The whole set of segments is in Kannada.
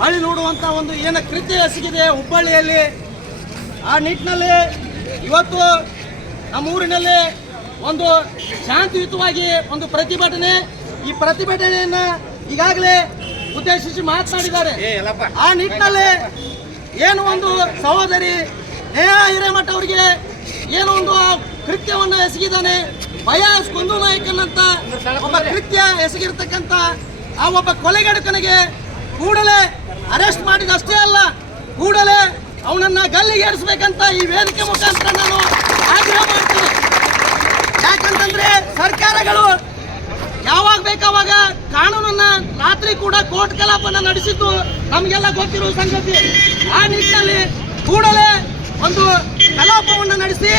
ಹಳ್ಳಿ ನೋಡುವಂತ ಒಂದು ಏನ ಕೃತ್ಯ ಎಸಗಿದೆ ಹುಬ್ಬಳ್ಳಿಯಲ್ಲಿ. ಆ ನಿಟ್ಟಿನಲ್ಲಿ ಇವತ್ತು ನಮ್ಮ ಊರಿನಲ್ಲಿ ಒಂದು ಶಾಂತಿಯುತವಾಗಿ ಒಂದು ಪ್ರತಿಭಟನೆ. ಈ ಪ್ರತಿಭಟನೆಯನ್ನ ಈಗಾಗಲೇ ಉದ್ದೇಶಿಸಿ ಮಾತನಾಡಿದ್ದಾರೆ. ಆ ನಿಟ್ಟಿನಲ್ಲಿ ಏನು ಒಂದು ಸಹೋದರಿ ನೇಹಾ ಹಿರೇಮಠ ಅವರಿಗೆ ಏನು ಒಂದು ಆ ಕೃತ್ಯವನ್ನು ಎಸಗಿದ್ದಾನೆ. ಭಯ ಕುಂದು ನಾಯಕನಂತ ಒಬ್ಬ ಕೃತ್ಯ ಎಸಗಿರ್ತಕ್ಕಂಥ ಆ ಒಬ್ಬ ಕೊಲೆಗಡಕನಿಗೆ ಕೂಡಲೇ ಅರೆಸ್ಟ್ ಮಾಡಿದಷ್ಟೇ ಅಲ್ಲ, ಕೂಡಲೇ ಅವನನ್ನ ಗಲ್ಲಿಗೇರಿಸಬೇಕಂತ ಈ ವೇದಿಕೆ ಮುಖಾಂತರ ನಾನು ಆಗ್ರಹ ಮಾಡ್ತೀನಿ. ಯಾಕಂತಂದ್ರೆ ಸರ್ಕಾರಗಳು ಯಾವಾಗ ಬೇಕಾವಾಗ ಕಾನೂನನ್ನ ರಾತ್ರಿ ಕೂಡ ಕೋರ್ಟ್ ಕಲಾಪನ ನಡೆಸಿದ್ದು ನಮಗೆಲ್ಲ ಗೊತ್ತಿರುವ ಸಂಗತಿ. ಆ ನಿಟ್ಟಿನಲ್ಲಿ ಕೂಡಲೇ ಒಂದು ಕಲಾಪವನ್ನು ನಡೆಸಿ,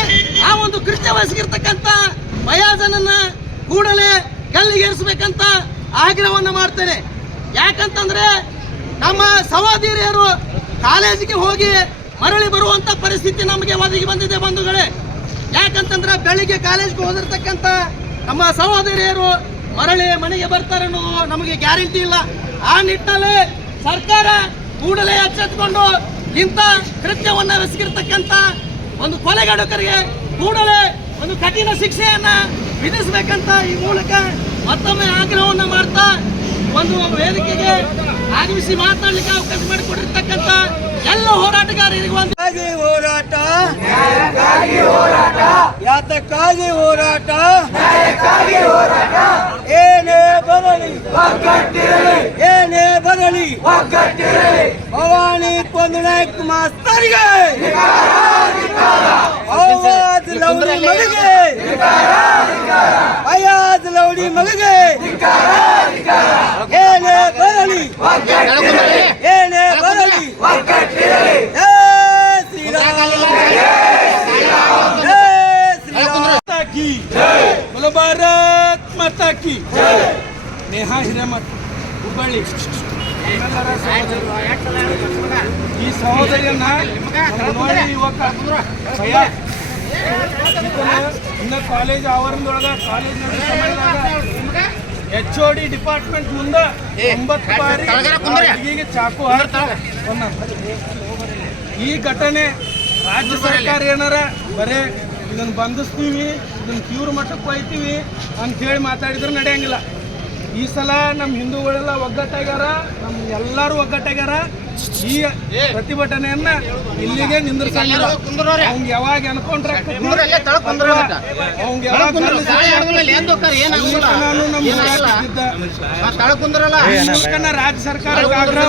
ಆ ಒಂದು ಕೃತ್ಯವೆಸಗಿರ್ತಕ್ಕಂಥ ಬಯಾಜನನ್ನ ಕೂಡಲೇ ಗಲ್ಲಿಗೇರಿಸಬೇಕಂತ ಆಗ್ರಹವನ್ನು ಮಾಡ್ತೇನೆ. ಯಾಕಂತಂದ್ರೆ ನಮ್ಮ ಸಹೋದರಿಯರು ಕಾಲೇಜಿಗೆ ಹೋಗಿ ಮರಳಿ ಬರುವಂತ ಪರಿಸ್ಥಿತಿ ನಮಗೆ ಒದಗಿ ಬಂದಿದೆ ಬಂಧುಗಳೇ. ಯಾಕಂತಂದ್ರೆ ಬೆಳಿಗ್ಗೆ ಕಾಲೇಜ್ಗೆ ಹೋದಿರ್ತಕ್ಕಂಥ ನಮ್ಮ ಸಹೋದರಿಯರು ಮರಳಿ ಮನೆಗೆ ಬರ್ತಾರೆ ನಮಗೆ ಗ್ಯಾರಂಟಿ ಇಲ್ಲ. ಆ ನಿಟ್ಟಿನಲ್ಲಿ ಸರ್ಕಾರ ಕೂಡಲೇ ಎಚ್ಚೆತ್ಕೊಂಡು ಇಂಥ ಕೃತ್ಯವನ್ನ ಎಸಗಿರ್ತಕ್ಕಂಥ ಒಂದು ಕೊಲೆಗಡುಕರಿಗೆ ಕೂಡಲೇ ಒಂದು ಕಠಿಣ ಶಿಕ್ಷೆಯನ್ನ ವಿಧಿಸಬೇಕಂತ ಈ ಮೂಲಕ ಮತ್ತೊಮ್ಮೆ ಆಗ್ರಹವನ್ನ ಮಾಡ್ತಾ ಒಂದು ವೇದಿಕೆಗೆ ಆಗಮಿಸಿ ಮಾತನಾಡಲಿಕ್ಕೆ ಅವಕಾಶ ಮಾಡಿಕೊಟ್ಟಿರ್ತಕ್ಕಂಥ ಎಲ್ಲ ಹೋರಾಟಗಾರರಿಗೆ ಒಂದು ಹೋರಾಟ? ಯಾತಕ್ಕಾಗಿ ಹೋರಾಟ? ಏನೇ ಬರಲಿ. ಏನೇ ಬರಲಿ. ಭವಾನಿ ಕೊಂದನಾಯಕ್ ಮಾಸ್ತರಿಗೆ. आवाज लवडी मलगे आयाज लवडी मलगे येणे बरली येणे बरली बोलो भारत माता की नेहा हिरामत हुबळी ಈ ಸಹೋದರಿಯನ್ನ ಯುವಕ. ಇನ್ನ college ಆವರಣದೊಳಗ college H O D department ಮುಂದೆ ಒಂಬತ್ತು ಬಾರಿ ಹುಡುಗಿಗೆ ಚಾಕು ಈ ಘಟನೆ ರಾಜ್ಯ ಸರ್ಕಾರ ಏನಾರ ಬರೇ ಇದನ್ನು ಬಂಧಿಸ್ತೀವಿ ಇದನ್ನ ತೀವ್ರ ಮಟ್ಟಕ್ಕೆ ಒಯ್ತೀವಿ ಅಂತೇಳಿ ಮಾತಾಡಿದ್ರೆ ನಡೆಯಂಗಿಲ್ಲ. ಈ ಸಲ ನಮ್ಮ ಹಿಂದೂಗಳೆಲ್ಲ ಒಗ್ಗಟ್ಟಾಗ್ಯಾರ ನಮ್ಮ ಎಲ್ಲರೂ ಒಗ್ಗಟ್ಟಾಗ್ಯಾರ. ಈ ಪ್ರತಿಭಟನೆಯನ್ನ ಇಲ್ಲಿಗೆ ನಿಂದ್ರಿಸಂಗಿಲ್ಲ. ಅವ್ನ್ ಯಾವಾಗ ಅನ್ಕೊಂಡ್ರೆ ಅವ್ನ್ ಯಾವಾಗ ನಮ್ಮ ರಾಜ್ಯ ಸರ್ಕಾರ ಆಗ್ರಹ